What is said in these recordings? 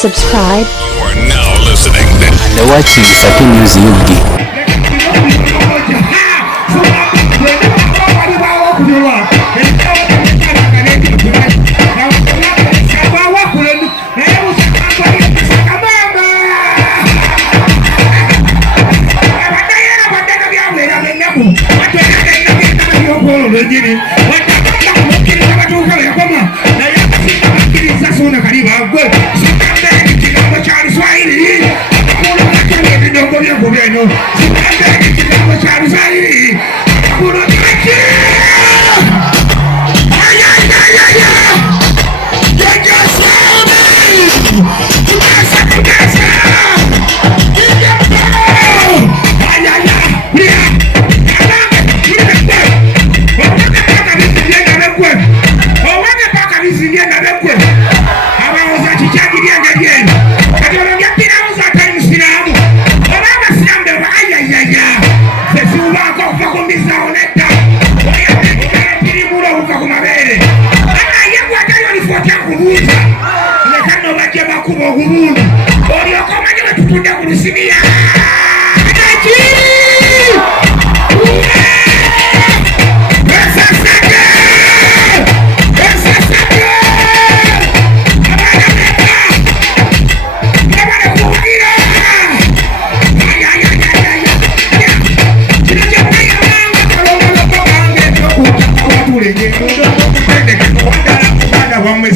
subscribe. You are now listening and watching Masaka News UG. Ssuuna karibu agwe sikambeni kigambo kya Luswayiri ebidongo by'ekubeno sikambeni kigambo kya Luswayiri kuno kaki ayayayaya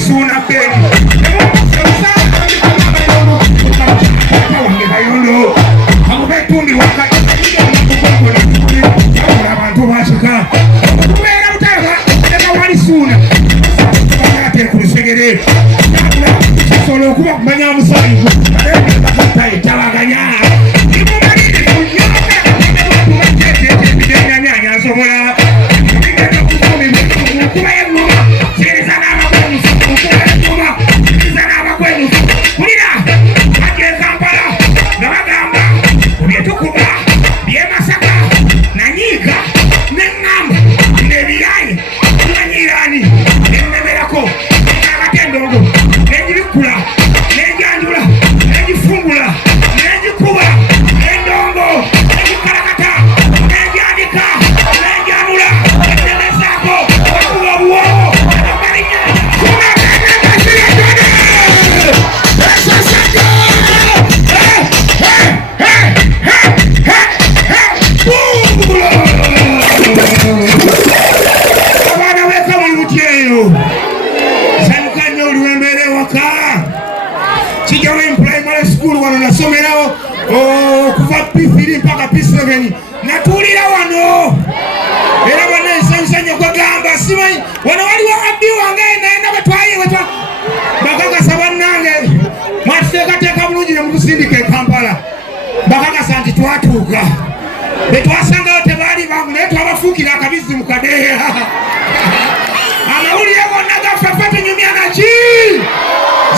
Ssuuna abantu Masaka okubeera butaba wali Ssuuna ate ku lusegere kisobola okuba kumanya omusanvu tabaganya Ebinyanya asobola okuba engoma sereza n'abakwenu kulira baje Kampala nga bagamba byetukuba bye Masaka nanyiga n'engamba n'ebirayi n'anyirani n'ennemerako n'agatendongo n'engibikula n'enjanjula n'engifungula n'engikuba n'endongo n'engikalakata n'enjandika n'enjanula n'ennemezaako okuba obuwoowo n'amalinya abaana weka muli mutyeyo sanuka nnyo oluwembeera ewaka Kijjabwemi primary school wano nasomerawo okuva P3 mpaka P7 natuulira wano era bonna ensanyusanyo kwegamba simanyi wano waliwo abbi wange naenda betwaye bakakasa bannange mwatuteekateeka bulungi ne mutusindika e Kampala bakakasa nti twatuuka betwasangayo tebaali bangu naye twabafuukira akabizi mu kadeeya amawulire gonna gaffe tunyumya naki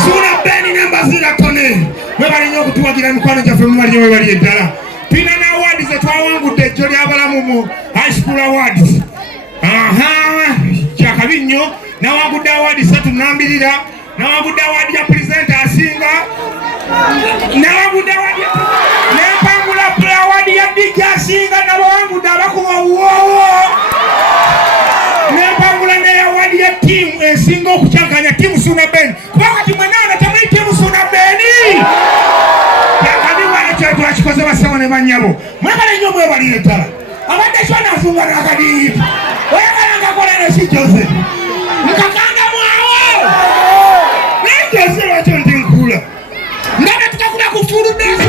Ssuuna Beni n'embazira tone mwebali nnyo okutuwagira mikwano gyaffe mumali nnyo mwebali eddala tulina ne awards zetwawangudde ejjo ly'abalamu mu high school awards kyakabi nnyo nawangudde awards 3 nambirira nawangudde award ya presenter asinga nawangudde award nempangula award ya DJ asinga nabawangudde abakuba obuwoowo nempangula ne award ya team esinga okucankanya team Ssuuna Beni kuba kati mwenaana temuli team Ssuuna Beni yakabiwana kyo twakikoze basawo ne bannyabo mwebale nnyo mwebalire ddala abadde kyonaafunga nakadiiki oyagalanga kola nekijoze nkakanga mwawo nenjoze lwakyo ndi nkula ndaba tukakula kufuludesi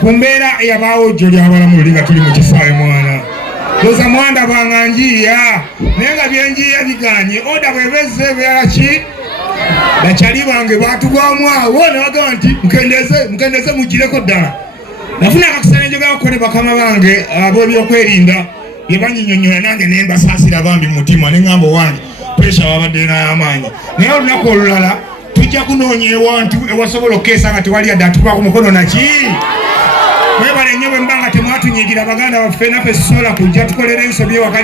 kumbeera eyabaawo jjo ly'abalamu luli nga tuli mu kisaawe mwana loza mwandaba nga njiya naye nga byenjiya biganye oda bwebezze byaki bakyali bange batugwamu awo ne bagamba nti mukendeze mugireko ddala. Nafuna akakisa njagala okole bakama bange ab'ebyokwerinda bye banyinyonnyola nange ne mbasaasira bambi mu mutima ne ngamba owange puresha wabadde n'ay'amaanyi. Naye olunaku olulala tujja kunoonya ewantu ewasobola okukeesa nga tewali adde atukuba ku mukono naki. Mwebale nnyo bwe mba nga temwatunyigira baganda baffe naffe sisobola kujja tukolera ensobi ewaka.